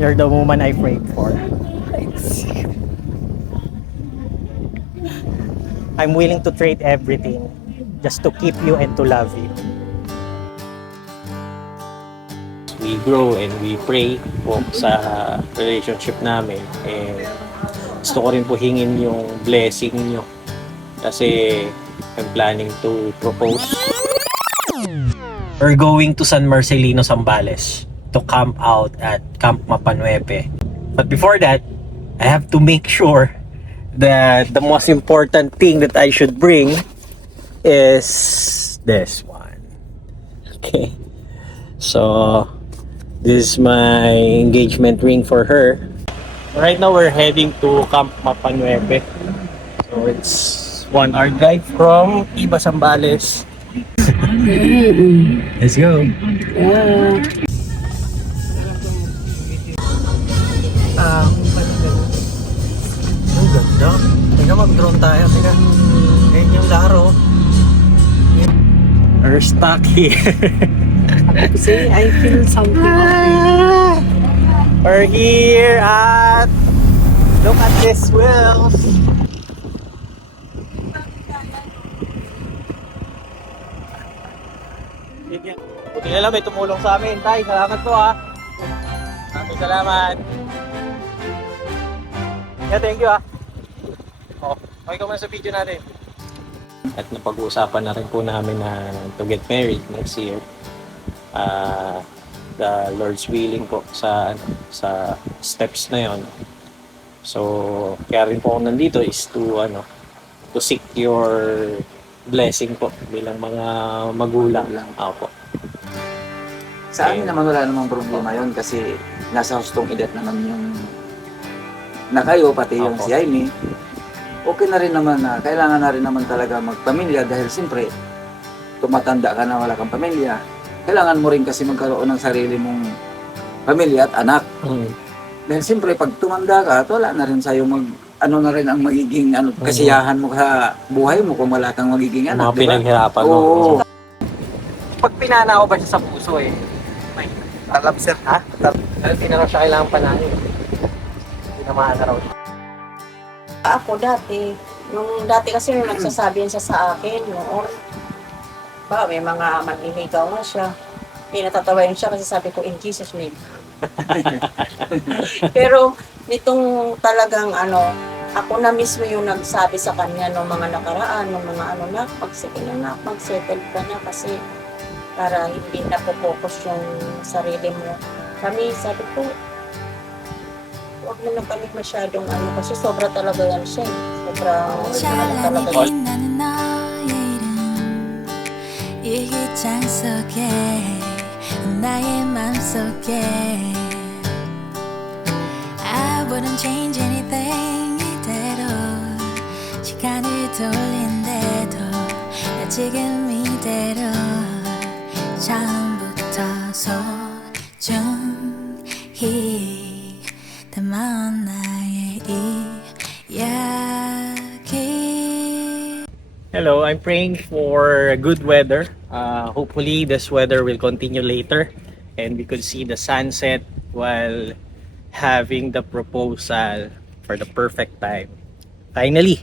You're the woman I prayed for. I'm willing to trade everything just to keep you and to love you. We grow and we pray po sa relationship namin, and gusto ko rin po hingin yung blessing nyo kasi I'm planning to propose. We're going to San Marcelino, Zambales to camp out at Camp Mapanuepe. But before that, I have to make sure that the most important thing that I should bring is this one. Okay. So, this is my engagement ring for her. Right now, we're heading to Camp Mapanuepe. So, it's 1 hour drive from Iba, Zambales. Let's go. Ang ganda. Teka, mag-drone tayo. Teka. Ayan yung laro. We're stuck here. See, I feel something. We're here at... Look at this wheels. Buti na lang may tumulong sa amin. Tay, salamat po ha. Salamat. Yeah, thank you ha. Oh, okay ka muna sa video natin. At napag-uusapan na rin po namin na to get married next year. The Lord's willing po sa steps na yon. So, kaya rin po ako nandito is to seek your blessing po bilang mga magulang. Ako po. Sa amin naman wala namang problema yon kasi nasa hustong edad naman yung na kayo, pati yung si Jaime. Okay na rin naman na kailangan na rin naman talaga magpamilya dahil siyempre tumatanda ka na wala kang pamilya. Kailangan mo rin kasi magkaroon ng sarili mong pamilya at anak. Dahil siyempre pag tumanda ka, wala na rin sa'yo ano na rin ang magiging kasiyahan mo sa buhay mo kung wala kang magiging anak. Mga pinaghirapan mo. Oo. Pag pinanaw ba siya sa puso may talab sir ha? Hindi na raw siya kailangan panahin. Hindi na maana raw siya. Ako dati kasi may nagsasabi siya sa akin noon. May mga manliligaw na siya. Pinatatawain siya kasi sabi ko, in Jesus' name. Pero nitong talagang ako na mismo yung nagsabi sa kanya ng mga nakaraan, ng mga magsettle ka na kasi para hindi na po-focus yung sarili mo. Kami, sabi ko, huwag mo na kami masyadong kasi sobra talaga yan siya. Talaga yan. 이 장 속에 나의 맘속에 I wouldn't change anything 이대로 시간을 돌린대도 나 지금 이대로 처음부터 소중히 담아온 나의 이야기. Hello, I'm praying for good weather. Hopefully this weather will continue later and we could see the sunset while having the proposal for the perfect time. Finally,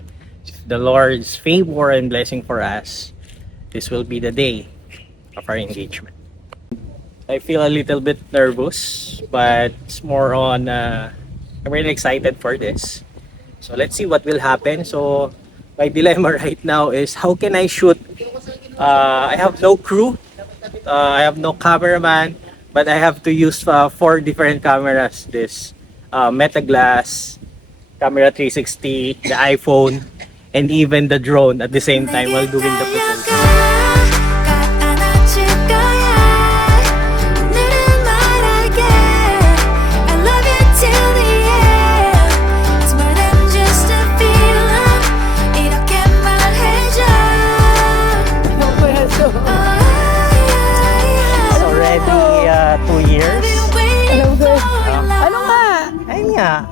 the Lord's favor and blessing for us, this will be the day of our engagement. I feel a little bit nervous, but it's more on I'm really excited for this. So let's see what will happen. So my dilemma right now is how can I shoot? I have no crew, I have no cameraman, but I have to use 4 different cameras. This Meta Glass, Camera 360, the iPhone, and even the drone at the same time while doing the proposal.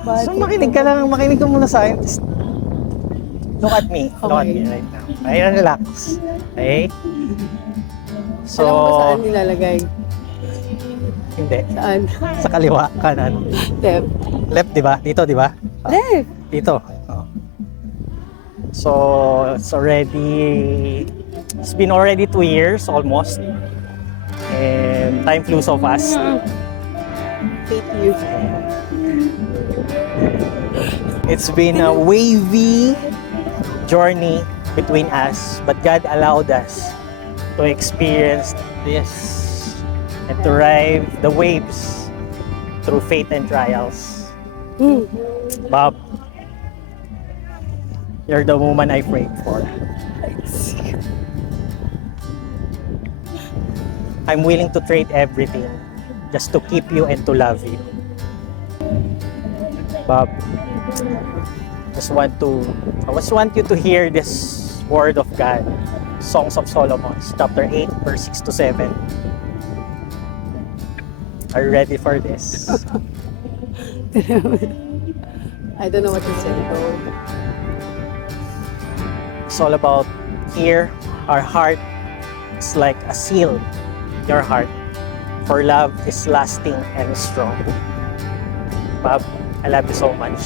So makinig ka muna sa akin. Look at me. Look at me right now. Okay, relax. Okay? So, alam mo saan nilalagay? Hindi. Saan? Sa kaliwa, kanan. Left. Left, di ba? Dito, di ba? Left. Dito. Oh. So, it's been already 2 years almost. And time flew so fast. Hate you. It's been a wavy journey between us, but God allowed us to experience this and to ride the waves through faith and trials. Bob, you're the woman I prayed for. I'm willing to trade everything just to keep you and to love you. Bob, I just want you to hear this word of God. Songs of Solomon, chapter 8, verse 6 to 7. Are you ready for this? I don't know what to say though. It's all about here, our heart is like a seal, your heart. For love is lasting and strong. Bob, I love you so much.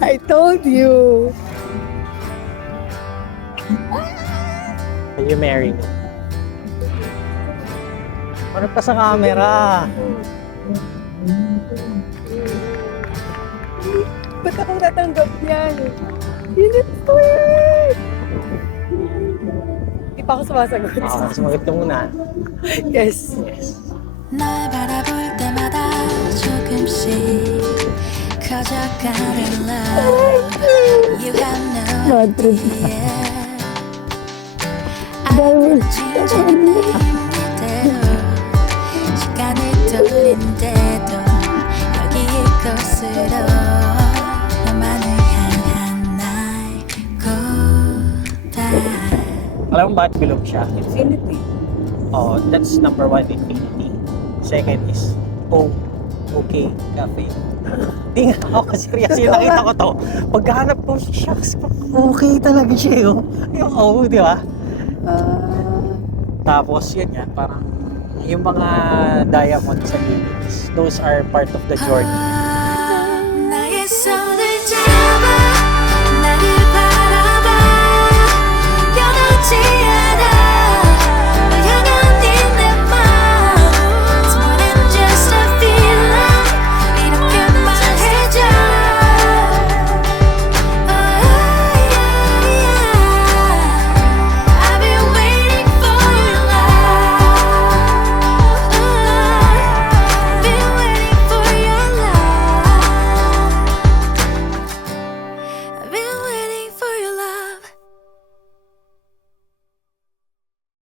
I told you. Will you marry me? Ano pa sa camera? Ba't akong tatanggap yan? Ito eh. Di pa ako sumasagot. Sumagot ka muna. Yes. Yes. 널 바라볼 때마다 조금씩 커져가는 love You have no idea 아무리 change는 이대로 시간을 돌린대도 여기 이곳으로 너만을 향한 나의 고단 Alam mo bakit bilog siya? Infinity. Oh, that's number 1, infinity. Second is okay cafe. Di nga ako serious yung nakita ko to. Pagkahanap ko, shucks, okay talaga siya yun. Yung di ba? Tapos yun yan, parang yung mga diamond sa gilid, those are part of the journey.